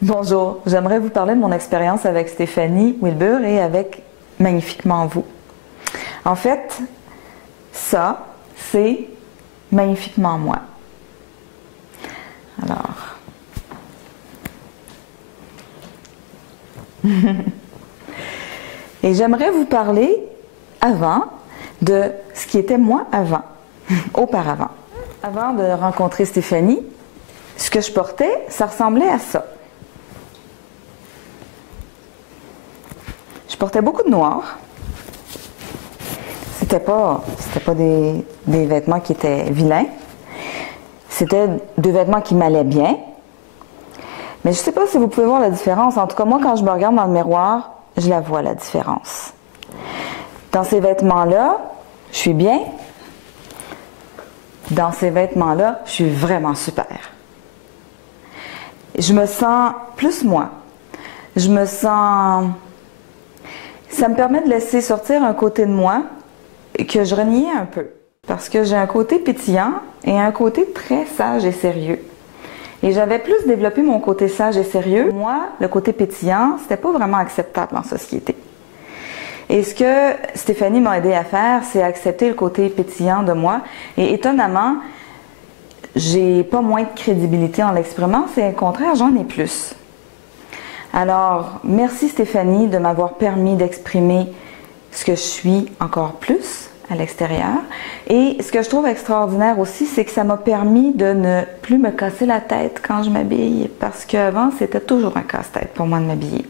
Bonjour, j'aimerais vous parler de mon expérience avec Stéphanie Wilbur et avec Magnifiquement Vous. En fait, ça, c'est Magnifiquement Moi. Alors... Et j'aimerais vous parler avant de ce qui était moi avant, auparavant. Avant de rencontrer Stéphanie, ce que je portais, ça ressemblait à ça. Je portais beaucoup de noir. C'était pas des vêtements qui étaient vilains. C'était des vêtements qui m'allaient bien. Mais je ne sais pas si vous pouvez voir la différence. En tout cas, moi, quand je me regarde dans le miroir, je la vois, la différence. Dans ces vêtements-là, je suis bien. Dans ces vêtements-là, je suis vraiment super. Je me sens plus moi. Je me sens... Ça me permet de laisser sortir un côté de moi que je reniais un peu. Parce que j'ai un côté pétillant et un côté très sage et sérieux. Et j'avais plus développé mon côté sage et sérieux. Moi, le côté pétillant, c'était pas vraiment acceptable en société. Et ce que Stéphanie m'a aidé à faire, c'est accepter le côté pétillant de moi. Et étonnamment, j'ai pas moins de crédibilité en l'exprimant, c'est au contraire, j'en ai plus. Alors, merci Stéphanie de m'avoir permis d'exprimer ce que je suis encore plus à l'extérieur. Et ce que je trouve extraordinaire aussi, c'est que ça m'a permis de ne plus me casser la tête quand je m'habille, parce qu'avant, c'était toujours un casse-tête pour moi de m'habiller.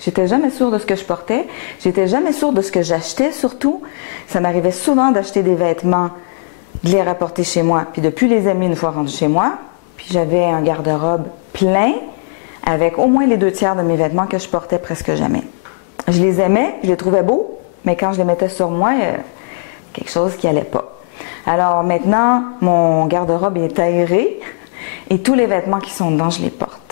J'étais jamais sûre de ce que je portais, j'étais jamais sûre de ce que j'achetais surtout. Ça m'arrivait souvent d'acheter des vêtements, de les rapporter chez moi, puis de plus les aimer une fois rendu chez moi. Puis j'avais un garde-robe plein, avec au moins les 2/3 de mes vêtements que je portais presque jamais. Je les aimais, je les trouvais beaux, mais quand je les mettais sur moi, quelque chose qui allait pas. Alors maintenant, mon garde-robe est aéré et tous les vêtements qui sont dedans, je les porte.